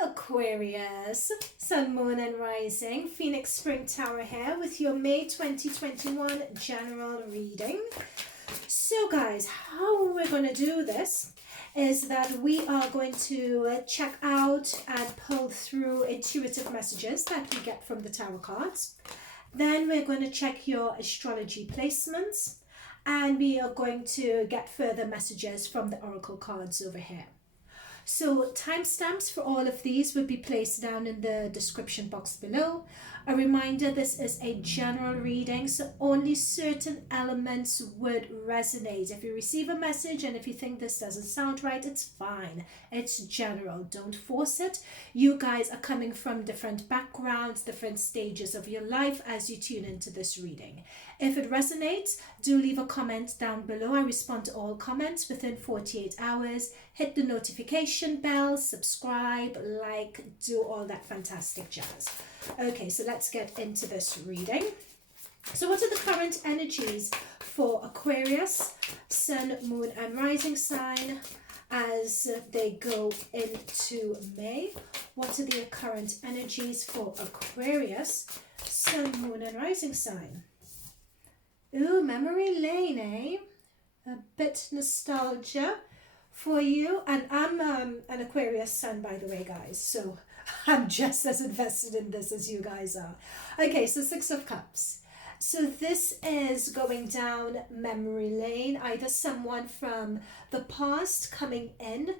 Aquarius, Sun, Moon and Rising, Phoenix Spring Tower here with your May 2021 general reading. So guys, how we're going to do this is that we are going to check out and pull through intuitive messages that we get from the tarot cards. Then we're going to check your astrology placements, and we are going to get further messages from the oracle cards over here. So timestamps for all of these will be placed down in the description box below. A reminder, this is a general reading, so only certain elements would resonate. If you receive a message and if you think this doesn't sound right, it's fine. It's general. Don't force it. You guys are coming from different backgrounds, different stages of your life as you tune into this reading. If it resonates, do leave a comment down below. I respond to all comments within 48 hours. Hit the notification bell, subscribe, like, do all that fantastic jazz. Okay, so let's get into this reading. So what are the current energies for Aquarius, Sun, Moon and Rising sign as they go into May? What are the current energies for Aquarius, Sun, Moon and Rising sign? Ooh, memory lane, eh? A bit nostalgia for you. And I'm an Aquarius sun, by the way, guys. So I'm just as invested in this as you guys are. Okay, so Six of Cups. So this is going down memory lane. Either someone from the past coming in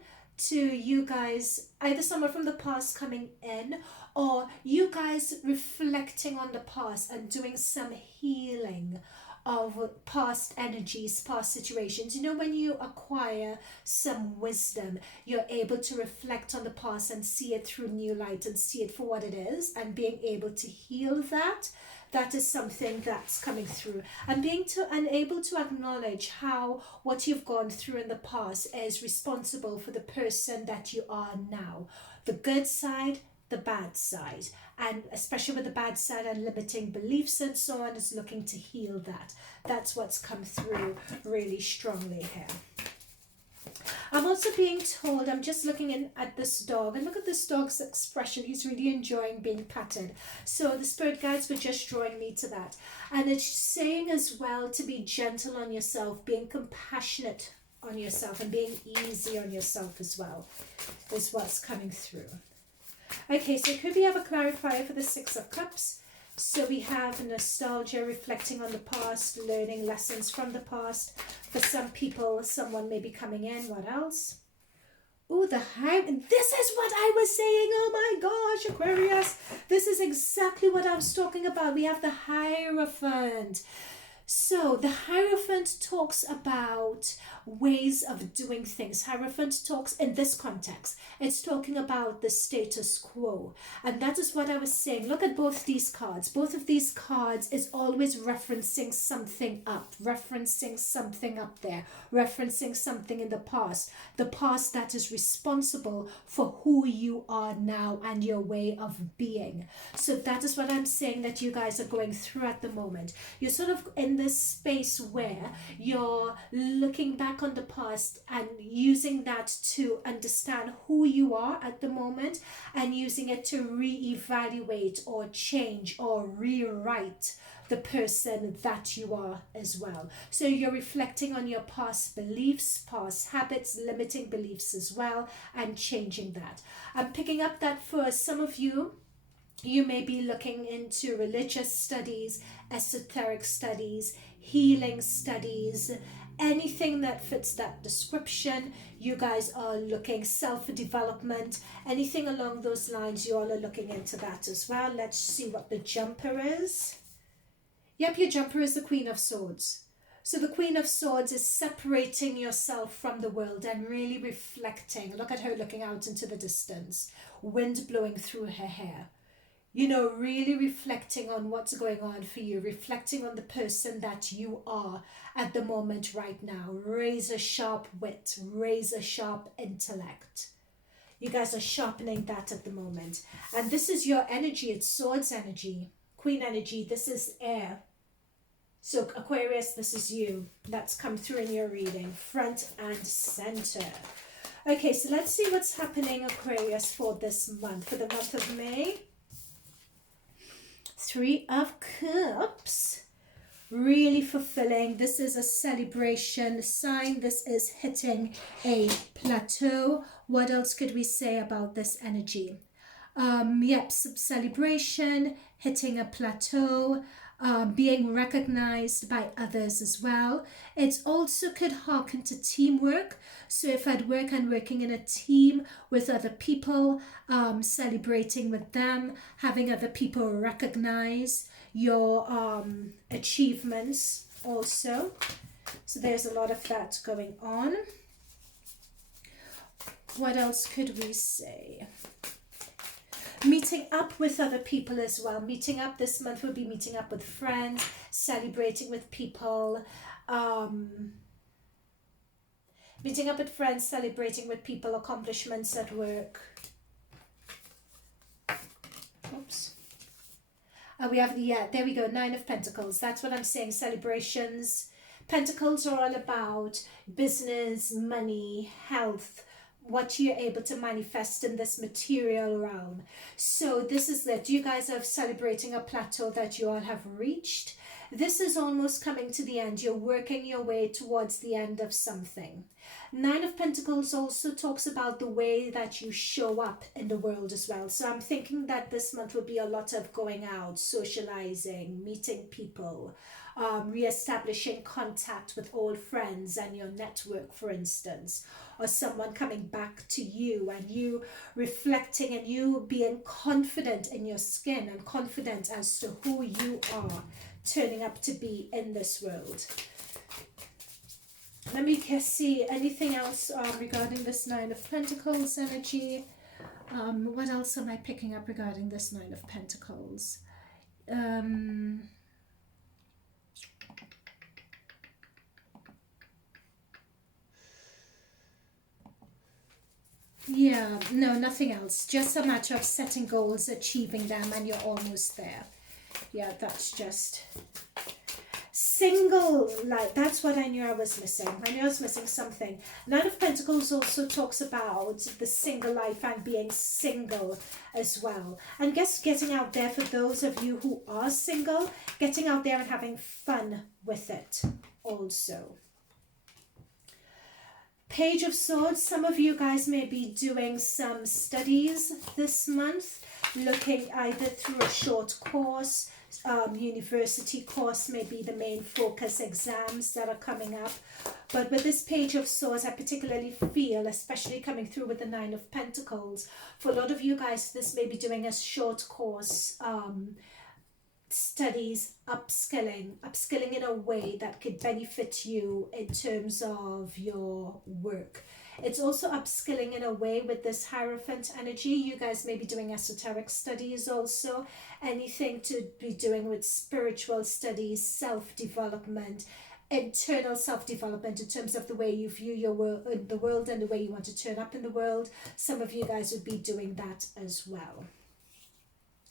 to you guys, either someone from the past coming in, or you guys reflecting on the past and doing some healing of past energies, past situations. You know, when you acquire some wisdom, you're able to reflect on the past and see it through new light and see it for what it is, and being able to heal that. That is something that's coming through, and being able to acknowledge how what you've gone through in the past is responsible for the person that you are now. The good side, the bad side, and especially with the bad side and limiting beliefs and so on, is looking to heal that. That's what's come through really strongly here. I'm also being told, I'm just looking in at this dog, and look at this dog's expression. He's really enjoying being patted. So the spirit guides were just drawing me to that. And it's saying as well to be gentle on yourself, being compassionate on yourself, and being easy on yourself as well, is what's coming through. Okay, so could we have a clarifier for the Six of Cups? So we have nostalgia, reflecting on the past, learning lessons from the past. For some people, someone may be coming in. What else? Oh, the Hierophant. This is what I was saying. Oh my gosh, Aquarius. This is exactly what I was talking about. We have the Hierophant. So the Hierophant talks about ways of doing things. Hierophant talks in this context. It's talking about the status quo. And that is what I was saying. Look at both these cards. Both of these cards is always referencing something up, referencing something up there, referencing something in the past that is responsible for who you are now and your way of being. So that is what I'm saying that you guys are going through at the moment. You're sort of in this space where you're looking back on the past and using that to understand who you are at the moment, and using it to reevaluate or change or rewrite the person that you are as well. So you're reflecting on your past beliefs, past habits, limiting beliefs as well, and changing that. I'm picking up that for some of you, you may be looking into religious studies, esoteric studies, healing studies, anything that fits that description. You guys are looking self-development, anything along those lines, you all are looking into that as well. Let's see what the jumper is. Yep, your jumper is the Queen of Swords. So the Queen of Swords is separating yourself from the world and really reflecting. Look at her looking out into the distance, wind blowing through her hair. You know, really reflecting on what's going on for you, reflecting on the person that you are at the moment right now. Razor sharp wit, razor sharp intellect. You guys are sharpening that at the moment. And this is your energy. It's Swords energy, Queen energy. This is air. So Aquarius, this is you. That's come through in your reading, front and center. Okay, so let's see what's happening, Aquarius, for this month, for the month of May. Three of Cups. Really fulfilling. This is a celebration sign. This is hitting a plateau. What else could we say about this energy? Yep, celebration, hitting a plateau, being recognized by others as well. It also could harken to teamwork. So if at work and working in a team with other people, celebrating with them, having other people recognize your achievements also. So there's a lot of that going on. What else could we say? Meeting up with other people as well. Meeting up this month will be meeting up with friends, celebrating with people, meeting up with friends, celebrating with people, accomplishments at work. Oops. We have, yeah, there we go, Nine of Pentacles. That's what I'm saying, celebrations. Pentacles are all about business, money, health, what you're able to manifest in this material realm. So this is that you guys are celebrating a plateau that you all have reached. This is almost coming to the end. You're working your way towards the end of something. Nine of Pentacles also talks about the way that you show up in the world as well. So I'm thinking that this month will be a lot of going out, socializing, meeting people, re-establishing contact with old friends and your network, for instance, or someone coming back to you and you reflecting and you being confident in your skin and confident as to who you are turning up to be in this world. Let me see anything else regarding this Nine of Pentacles energy. What else am I picking up regarding this Nine of Pentacles? Yeah, no, nothing else. Just a matter of setting goals, achieving them, and you're almost there. Yeah, that's just single, like that's what I knew I was missing. I knew I was missing something. Nine of Pentacles also talks about the single life and being single as well. And getting out there for those of you who are single, getting out there and having fun with it also. Page of Swords, some of you guys may be doing some studies this month, looking either through a short course, university course may be the main focus, exams that are coming up. But with this Page of Swords, I particularly feel, especially coming through with the Nine of Pentacles, for a lot of you guys, this may be doing a short course, studies, upskilling in a way that could benefit you in terms of your work. It's also upskilling in a way with this Hierophant energy. You guys may be doing esoteric studies also, anything to be doing with spiritual studies, self-development, internal self-development in terms of the way you view your world, the world, and the way you want to turn up in the world. Some of you guys would be doing that as well.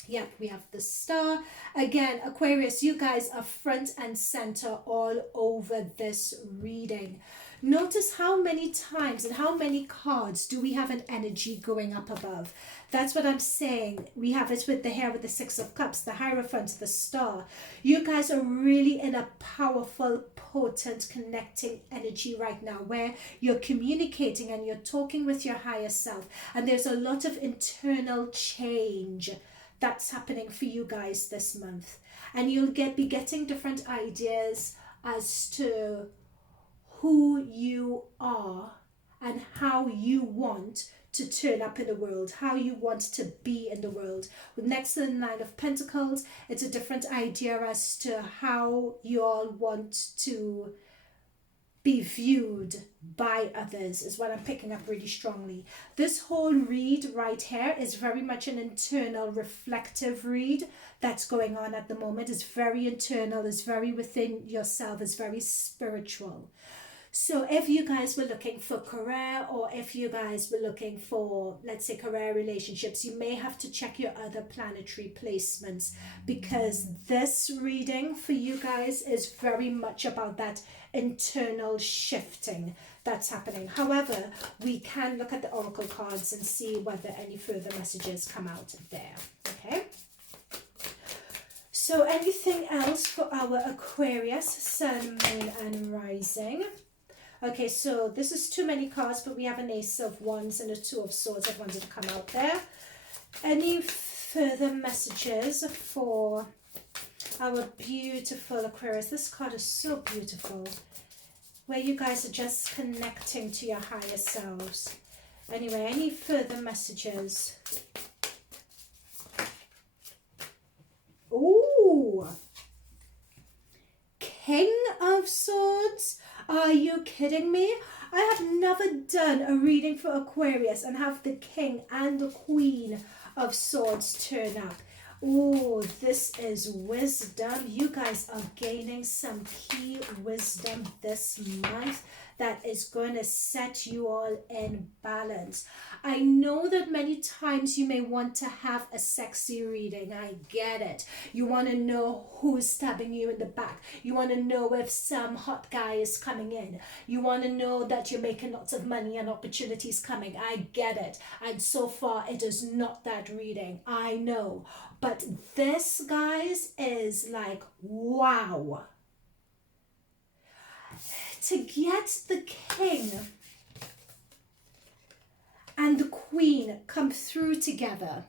Yep, we have the Star. Again, Aquarius, you guys are front and center all over this reading. Notice how many times and how many cards do we have an energy going up above. That's what I'm saying. We have it with the Six of Cups, the Hierophant, the Star. You guys are really in a powerful, potent, connecting energy right now where you're communicating and you're talking with your higher self. And there's a lot of internal change that's happening for you guys this month, and you'll be getting different ideas as to who you are and how you want to turn up in the world, how you want to be in the world. Next to the Nine of Pentacles, it's a different idea as to how you all want to be viewed by others, is what I'm picking up really strongly. This whole read right here is very much an internal reflective read that's going on at the moment. It's very internal, it's very within yourself, it's very spiritual. So if you guys were looking for career, or if you guys were looking for, let's say, career relationships, you may have to check your other planetary placements, because this reading for you guys is very much about that internal shifting that's happening. However, we can look at the oracle cards and see whether any further messages come out there. Okay. So anything else for our Aquarius, Sun, Moon and Rising? Okay, so this is too many cards, but we have an Ace of Wands and a Two of Swords. I wanted to come out there. Any further messages for our beautiful Aquarius? This card is so beautiful, where you guys are just connecting to your higher selves. Anyway, any further messages? Ooh! King of Swords? Are you kidding me? I have never done a reading for Aquarius and have the King and the Queen of Swords turn up. Oh, this is wisdom. You guys are gaining some key wisdom this month that is going to set you all in balance. I know that many times you may want to have a sexy reading. I get it. You want to know who's stabbing you in the back. You want to know if some hot guy is coming in. You want to know that you're making lots of money and opportunities coming. I get it. And so far, it is not that reading. I know. But this, guys, is like, wow. To get the King and the Queen come through together.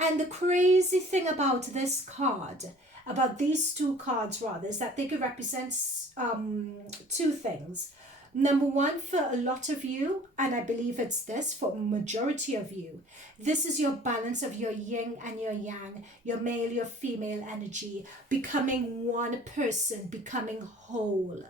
And the crazy thing about this card, about these two cards rather, is that they could represent two things. Number one, for a lot of you, and I believe it's this for majority of you, this is your balance of your yin and your yang, your male, your female energy, becoming one person, becoming whole.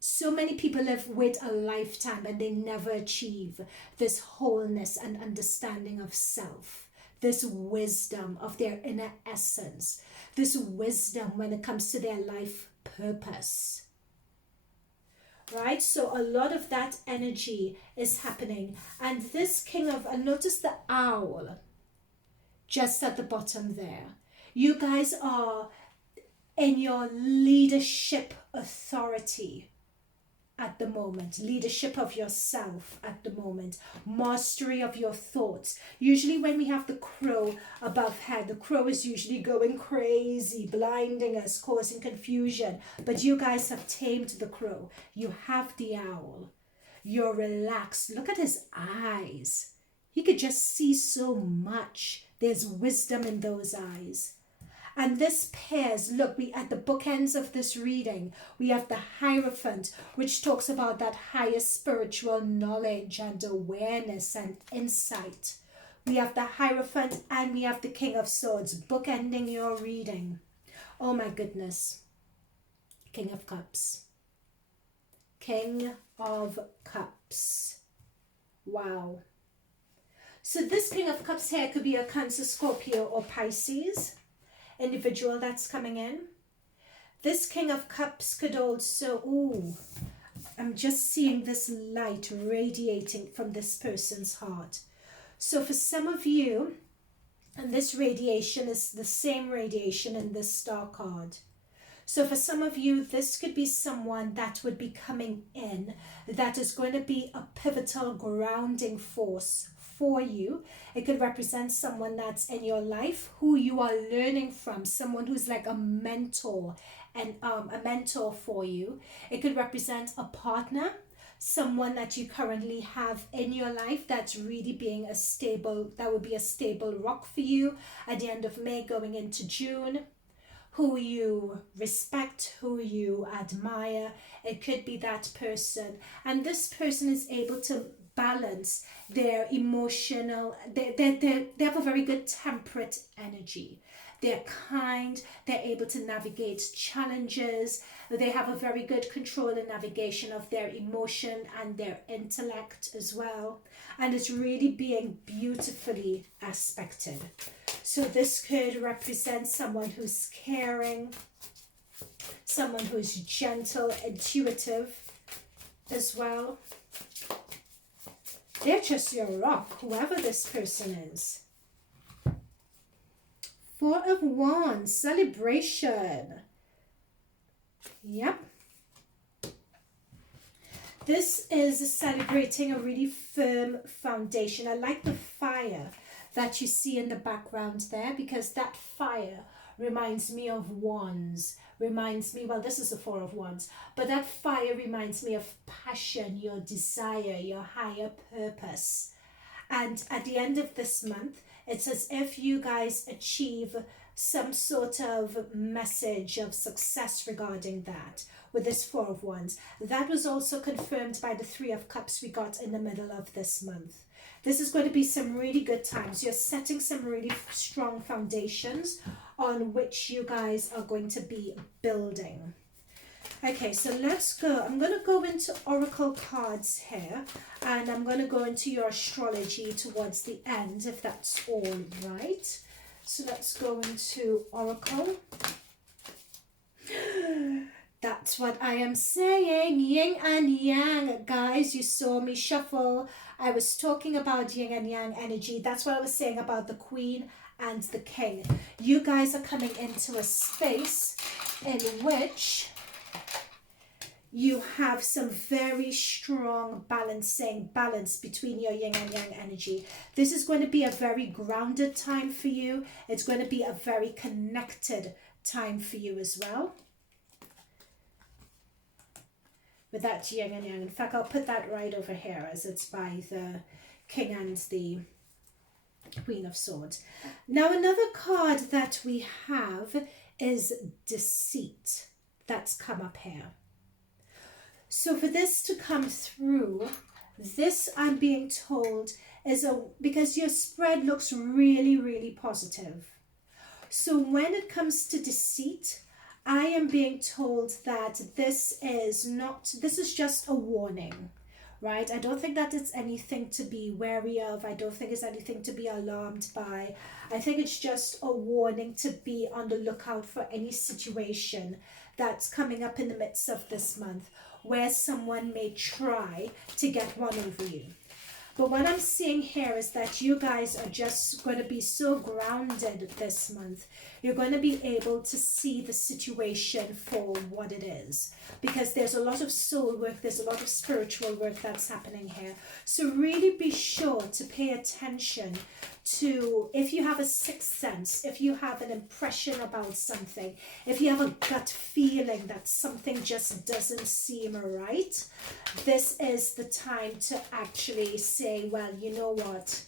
So many people live with a lifetime and they never achieve this wholeness and understanding of self, this wisdom of their inner essence, this wisdom when it comes to their life purpose. Right? So a lot of that energy is happening. And this King of, and notice the owl just at the bottom there. You guys are in your leadership authority at the moment, leadership of yourself at the moment, mastery of your thoughts. Usually when we have the crow above head, the crow is usually going crazy, blinding us, causing confusion. But you guys have tamed the crow. You have the owl. You're relaxed. Look at his eyes. He could just see so much. There's wisdom in those eyes. And this pairs, look, we at the bookends of this reading, we have the Hierophant, which talks about that higher spiritual knowledge and awareness and insight. We have the Hierophant and we have the King of Swords, bookending your reading. Oh my goodness. King of Cups. King of Cups. Wow. So this King of Cups here could be a Cancer, Scorpio or Pisces individual that's coming in. This King of Cups could also, ooh, I'm just seeing this light radiating from this person's heart. So for some of you, and this radiation is the same radiation in this star card. So for some of you, this could be someone that would be coming in that is going to be a pivotal grounding force for you. It could represent someone that's in your life who you are learning from, someone who's like a mentor and a mentor for you. It could represent a partner, someone that you currently have in your life that's really being a stable, that would be a stable rock for you at the end of May going into June, who you respect, who you admire. It could be that person, and this person is able to balance their emotional, they have a very good temperate energy. They're kind, they're able to navigate challenges, they have a very good control and navigation of their emotion and their intellect as well. And it's really being beautifully aspected. So this could represent someone who's caring, someone who's gentle, intuitive, as well. They're just your rock, whoever this person is. Four of Wands, celebration. Yep. This is celebrating a really firm foundation. I like the fire that you see in the background there, because that fire reminds me of wands. Reminds me, well, this is the Four of Wands, but that fire reminds me of passion, your desire, your higher purpose. And at the end of this month, it's as if you guys achieve some sort of message of success regarding that with this Four of Wands. That was also confirmed by the Three of Cups we got in the middle of this month. This is going to be some really good times. You're setting some really strong foundations on which you guys are going to be building. Okay, so let's go. I'm going to go into Oracle cards here, and I'm going to go into your astrology towards the end, if that's all right. So let's go into Oracle. That's what I am saying, yin and yang. Guys, you saw me shuffle. I was talking about yin and yang energy. That's what I was saying about the Queen and the King. You guys are coming into a space in which you have some very strong balance between your yin and yang energy. This is going to be a very grounded time for you. It's going to be a very connected time for you as well. With that yin and yang. In fact, I'll put that right over here, as it's by the King and the Queen of Swords. Now, another card that we have is Deceit. That's come up here. So for this to come through, this, I'm being told, is because your spread looks really, really positive. So when it comes to deceit, I am being told that this is just a warning, right? I don't think that it's anything to be wary of. I don't think it's anything to be alarmed by. I think it's just a warning to be on the lookout for any situation that's coming up in the midst of this month where someone may try to get one over you. But what I'm seeing here is that you guys are just going to be so grounded this month. You're going to be able to see the situation for what it is. Because there's a lot of soul work, there's a lot of spiritual work that's happening here. So really be sure to pay attention to, if you have a sixth sense, if you have an impression about something, if you have a gut feeling that something just doesn't seem right, this is the time to actually say, well, you know what,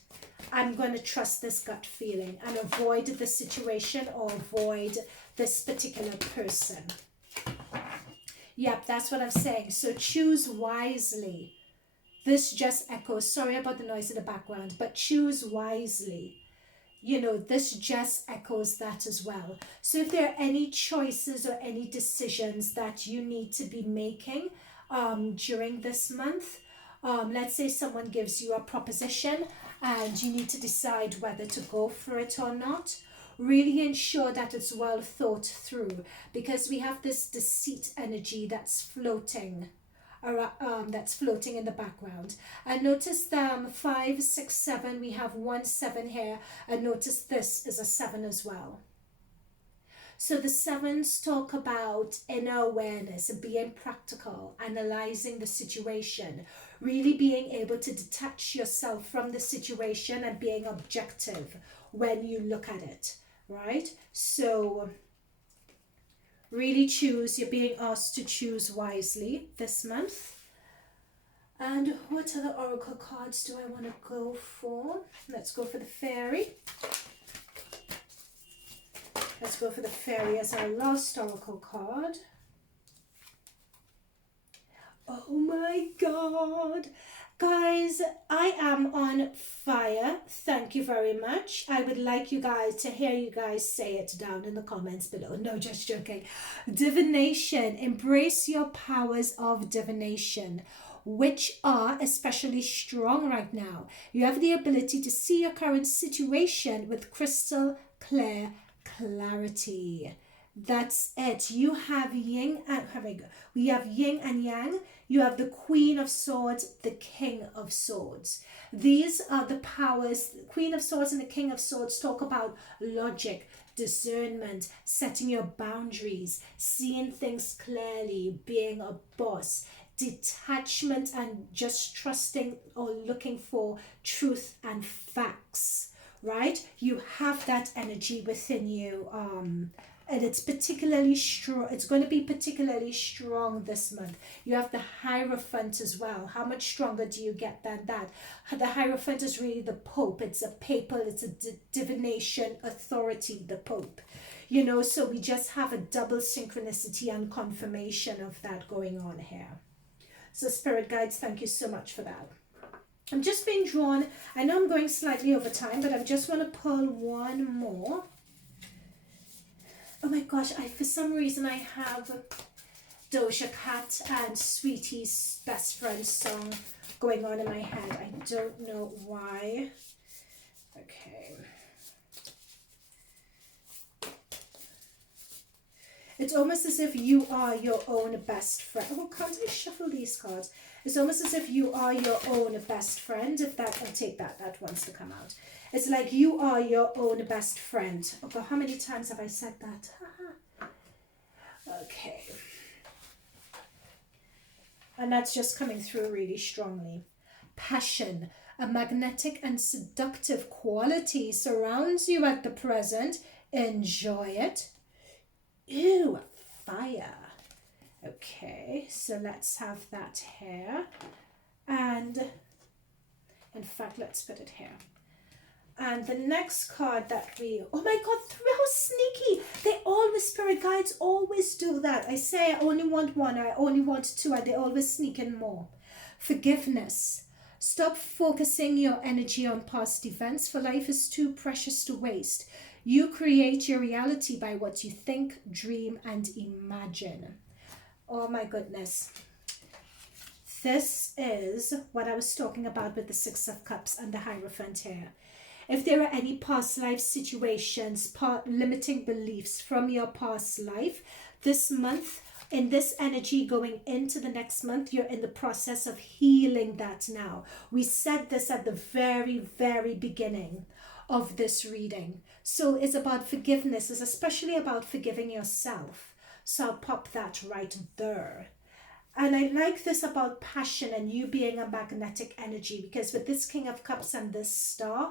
I'm going to trust this gut feeling and avoid the situation or avoid this particular person. Yep, that's what I'm saying. So choose wisely. This just echoes, sorry about the noise in the background, but choose wisely. You know, this just echoes that as well. So if there are any choices or any decisions that you need to be making during this month, let's say someone gives you a proposition and you need to decide whether to go for it or not, really ensure that it's well thought through, because we have this deceit energy that's floating in the background. And notice 5, 6, 7, we have 1 7 here, and notice this is a 7 as well. So the 7s talk about inner awareness and being practical, analyzing the situation, really being able to detach yourself from the situation and being objective when you look at it, right? So really choose, you're being asked to choose wisely this month. And what other oracle cards do I want to go for? Let's go for the fairy. Let's go for the fairy as our last oracle card. Oh my God. Guys, I am on fire. Thank you very much. I would like you guys to hear you guys say it down in the comments below. No, just joking. Divination. Embrace your powers of divination, which are especially strong right now. You have the ability to see your current situation with crystal clear clarity. That's it. You have yin and we have yin and yang. You have the Queen of Swords, the King of Swords. These are the powers. The Queen of Swords and the King of Swords talk about logic, discernment, setting your boundaries, seeing things clearly, being a boss, detachment, and just trusting or looking for truth and facts, right? You have that energy within you. And it's particularly strong. It's going to be particularly strong this month. You have the Hierophant as well. How much stronger do you get than that? The Hierophant is really the Pope. It's a papal, it's a divination authority, the Pope. You know, so we just have a double synchronicity and confirmation of that going on here. So Spirit Guides, thank you so much for that. I'm just being drawn. I know I'm going slightly over time, but I just want to pull one more. Oh my gosh, for some reason I have Doja Cat and Sweetie's Best Friend song going on in my head. I don't know why. Okay. It's almost as if you are your own best friend. Oh, can't I shuffle these cards? It's almost as if you are your own best friend. If that, I'll take that. That wants to come out. It's like you are your own best friend. Oh God, how many times have I said that? Okay. And that's just coming through really strongly. Passion, a magnetic and seductive quality surrounds you at the present. Enjoy it. Ew, fire. Okay, so let's have that here. And in fact, let's put it here. And the next card that we, oh my God, how sneaky. They always, Spirit Guides always do that. I say I only want one, or I only want two, and they always sneak in more. Forgiveness. Stop focusing your energy on past events, for life is too precious to waste. You create your reality by what you think, dream, and imagine. Oh my goodness. This is what I was talking about with the Six of Cups and the Hierophant here. If there are any past life situations, limiting beliefs from your past life, this month, in this energy going into the next month, you're in the process of healing that now. We said this at the very, very beginning of this reading. So it's about forgiveness. It's especially about forgiving yourself. So I'll pop that right there. And I like this about passion and you being a magnetic energy, because with this King of Cups and this star,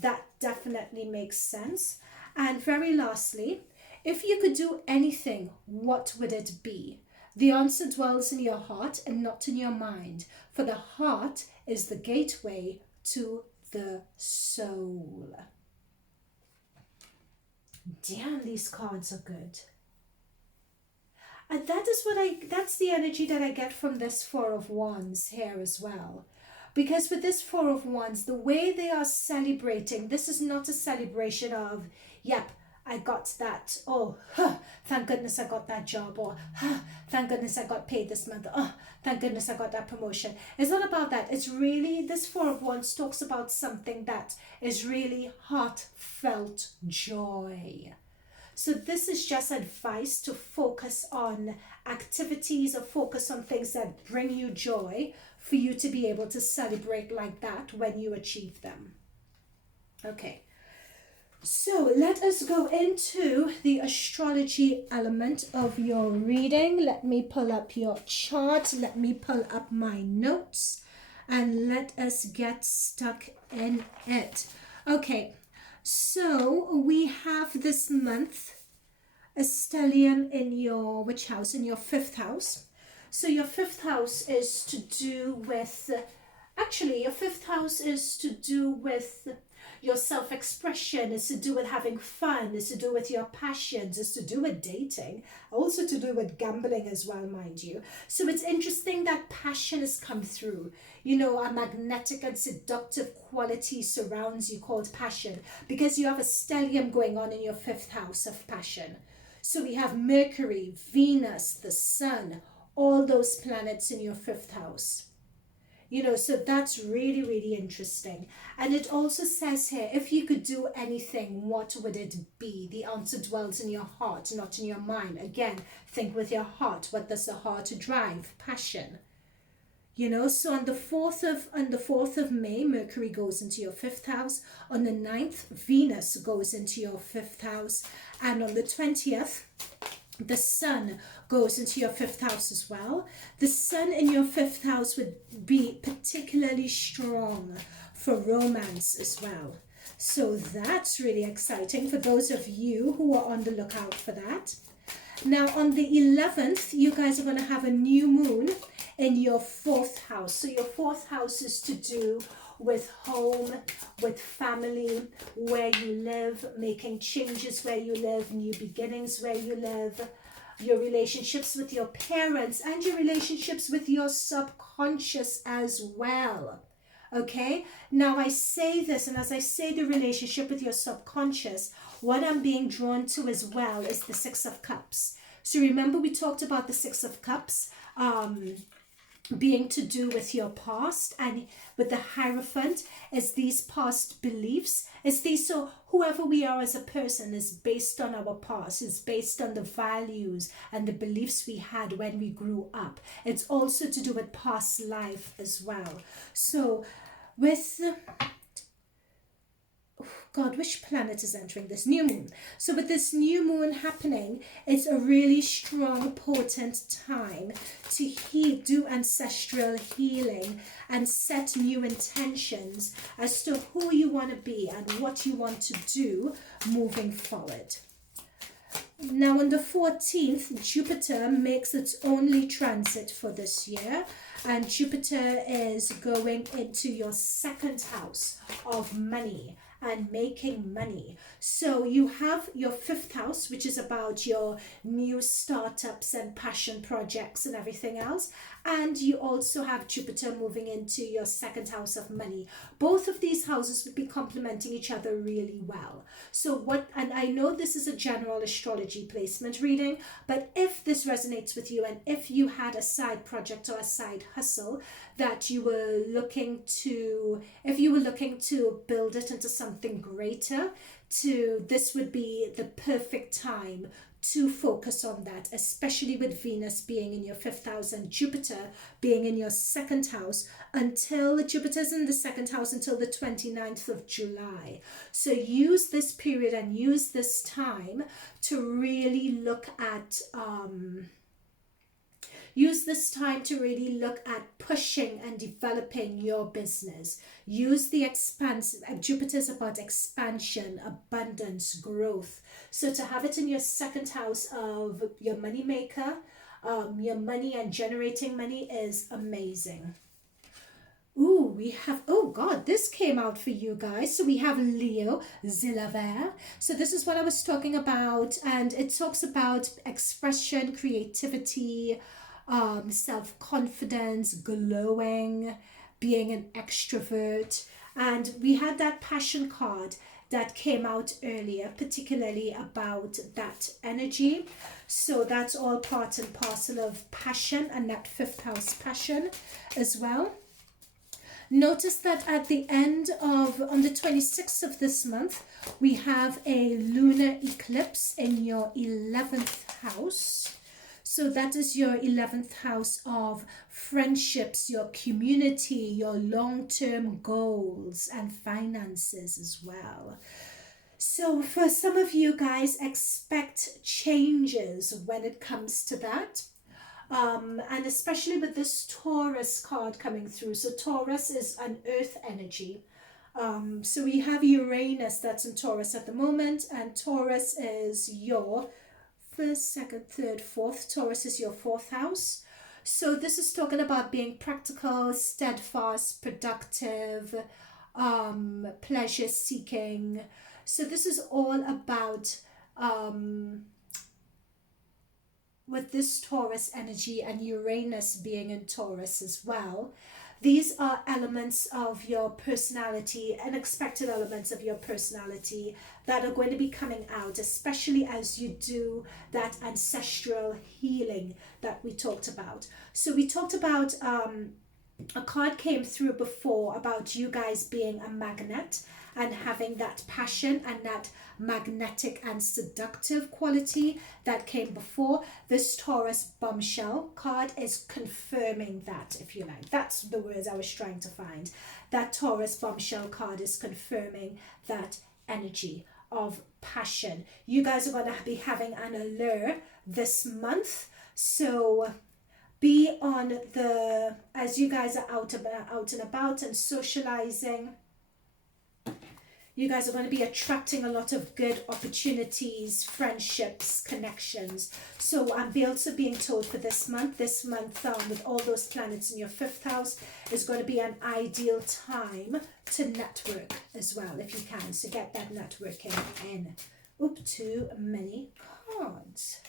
that definitely makes sense. And very lastly, if you could do anything, what would it be? The answer dwells in your heart and not in your mind, for the heart is the gateway to the soul. Damn, these cards are good. And that is that's the energy that I get from this Four of Wands here as well. Because with this Four of Wands, the way they are celebrating, this is not a celebration of, yep, I got that. Oh, thank goodness I got that job. Or, thank goodness I got paid this month. Oh, thank goodness I got that promotion. It's not about that. It's really, this Four of Wands talks about something that is really heartfelt joy. So this is just advice to focus on activities or focus on things that bring you joy for you to be able to celebrate like that when you achieve them. Okay, so let us go into the astrology element of your reading. Let me pull up your chart. Let me pull up my notes and let us get stuck in it. Okay. So we have this month a stellium in your, which house? In your 5th house. So your 5th house is to do with, actually your 5th house is to do with your self-expression, is to do with having fun, is to do with your passions, is to do with dating, also to do with gambling as well, mind you. So it's interesting that passion has come through. You know, a magnetic and seductive quality surrounds you called passion, because you have a stellium going on in your 5th house of passion. So we have Mercury, Venus, the Sun, all those planets in your 5th house. You know, so that's really, really interesting. And it also says here, if you could do anything, what would it be? The answer dwells in your heart, not in your mind. Again, think with your heart. What does the heart drive? Passion. You know, so on the 4th of May, Mercury goes into your 5th house. On the 9th, Venus goes into your 5th house. And on the 20th, the Sun goes into your 5th house as well. The Sun in your 5th house would be particularly strong for romance as well. So that's really exciting for those of you who are on the lookout for that. Now on the 11th, you guys are going to have a new moon in your 4th house. So your 4th house is to do with home, with family, where you live, making changes where you live, new beginnings where you live, your relationships with your parents, and your relationships with your subconscious as well. Okay, now I say this, and as I say the relationship with your subconscious, what I'm being drawn to as well is the Six of Cups. So remember we talked about the Six of Cups being to do with your past, and with the Hierophant is these past beliefs. It's these, so whoever we are as a person is based on our past. It's based on the values and the beliefs we had when we grew up. It's also to do with past life as well. So with God, which planet is entering this new moon? So with this new moon happening, it's a really strong, potent time to do ancestral healing and set new intentions as to who you want to be and what you want to do moving forward. Now on the 14th, Jupiter makes its only transit for this year, and Jupiter is going into your 2nd house of money and making money. So you have your 5th house, which is about your new startups and passion projects and everything else, and you also have Jupiter moving into your 2nd house of money. Both of these houses would be complementing each other really well. So and I know this is a general astrology placement reading, but if this resonates with you, and if you had a side project or a side hustle that you were looking to, if you were looking to build it into something greater, this would be the perfect time to focus on that, especially with Venus being in your 5th house and Jupiter being in your 2nd house until Jupiter's in the 2nd house until the 29th of July. So use this period and use this time to really look at pushing and developing your business. Use the Jupiter's about expansion, abundance, growth. So to have it in your 2nd house of your money maker, your money and generating money is amazing. Ooh, we have, oh God, this came out for you guys. So we have Leo, Zilaver. So this is what I was talking about. And it talks about expression, creativity, self-confidence, glowing, being an extrovert. And we had that passion card that came out earlier, particularly about that energy. So that's all part and parcel of passion and that 5th house passion as well. Notice that at the end of, on the 26th of this month, we have a lunar eclipse in your 11th house. So that is your 11th house of friendships, your community, your long-term goals and finances as well. So for some of you guys, expect changes when it comes to that. And especially with this Taurus card coming through. So Taurus is an earth energy. So we have Uranus that's in Taurus at the moment, and Taurus is your 1st, 2nd, 3rd, 4th. Taurus is your 4th house. So this is talking about being practical, steadfast, productive, pleasure seeking. So this is all about with this Taurus energy and Uranus being in Taurus as well. These are elements of your personality, unexpected elements of your personality that are going to be coming out, especially as you do that ancestral healing that we talked about. So we talked about a card came through before about you guys being a magnet and having that passion and that magnetic and seductive quality that came before. This Taurus bombshell card is confirming that, if you like. That's the words I was trying to find. That Taurus bombshell card is confirming that energy of passion. You guys are going to be having an allure this month, so be on the, as you guys are out and about and socializing, you guys are going to be attracting a lot of good opportunities, friendships, connections. So I'm also being told for this month with all those planets in your 5th house, is going to be an ideal time to network as well, if you can. So get that networking in. Oop, too many cards.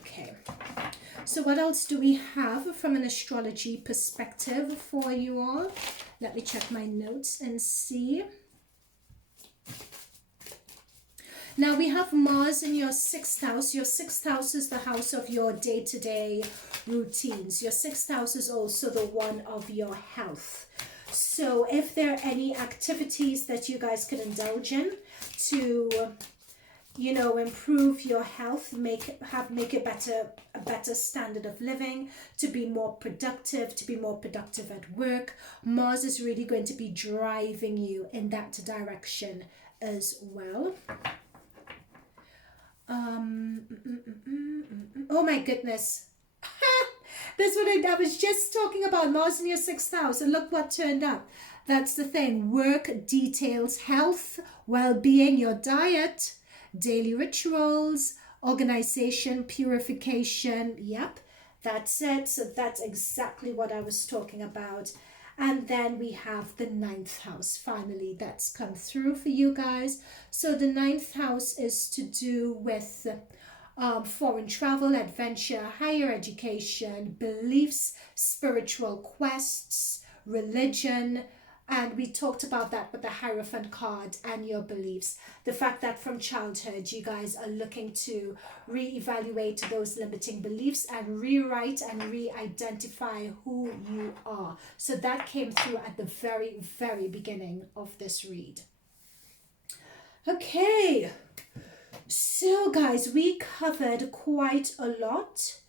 Okay, so what else do we have from an astrology perspective for you all? Let me check my notes and see. Now we have Mars in your 6th house. Your 6th house is the house of your day-to-day routines. Your 6th house is also the one of your health. So if there are any activities that you guys can indulge in to, you know, improve your health, make a better standard of living, to be more productive at work, Mars is really going to be driving you in that direction as well. Oh my goodness. That's what I was just talking about, Mars in your 6th house, and look what turned up. That's the thing. Work, details, health, well-being, your diet, daily rituals, organization, purification. Yep, that's it. So that's exactly what I was talking about. And then we have the 9th house. Finally, that's come through for you guys. So the 9th house is to do with foreign travel, adventure, higher education, beliefs, spiritual quests, religion. And we talked about that with the Hierophant card and your beliefs. The fact that from childhood, you guys are looking to reevaluate those limiting beliefs and rewrite and re-identify who you are. So that came through at the very, very beginning of this read. Okay. So guys, we covered quite a lot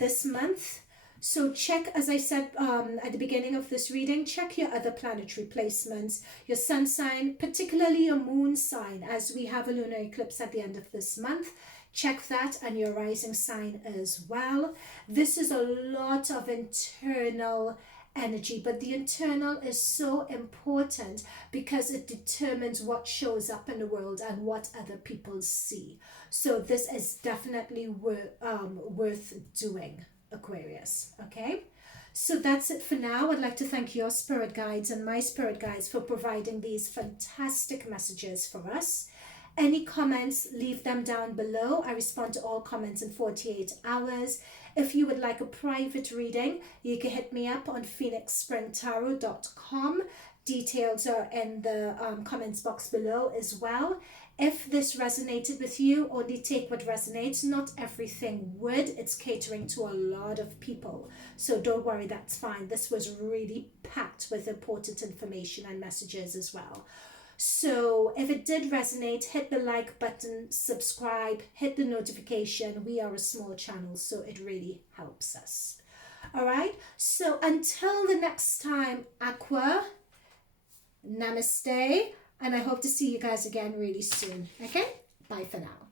this month. So check, as I said at the beginning of this reading, check your other planetary placements, your sun sign, particularly your moon sign, as we have a lunar eclipse at the end of this month. Check that, and your rising sign as well. This is a lot of internal energy, but the internal is so important because it determines what shows up in the world and what other people see. So this is definitely worth doing, Aquarius. Okay, so that's it for now. I'd like to thank your spirit guides and my spirit guides for providing these fantastic messages for us. Any comments, leave them down below. I respond to all comments in 48 hours. If you would like a private reading, you can hit me up on phoenixspringtarot.com. Details are in the comments box below as well. If this resonated with you, only take what resonates. Not everything would. It's catering to a lot of people. So don't worry, that's fine. This was really packed with important information and messages as well. So if it did resonate, hit the like button, subscribe, hit the notification. We are a small channel, so it really helps us. All right. So until the next time, Aqua, namaste. And I hope to see you guys again really soon. Okay? Bye for now.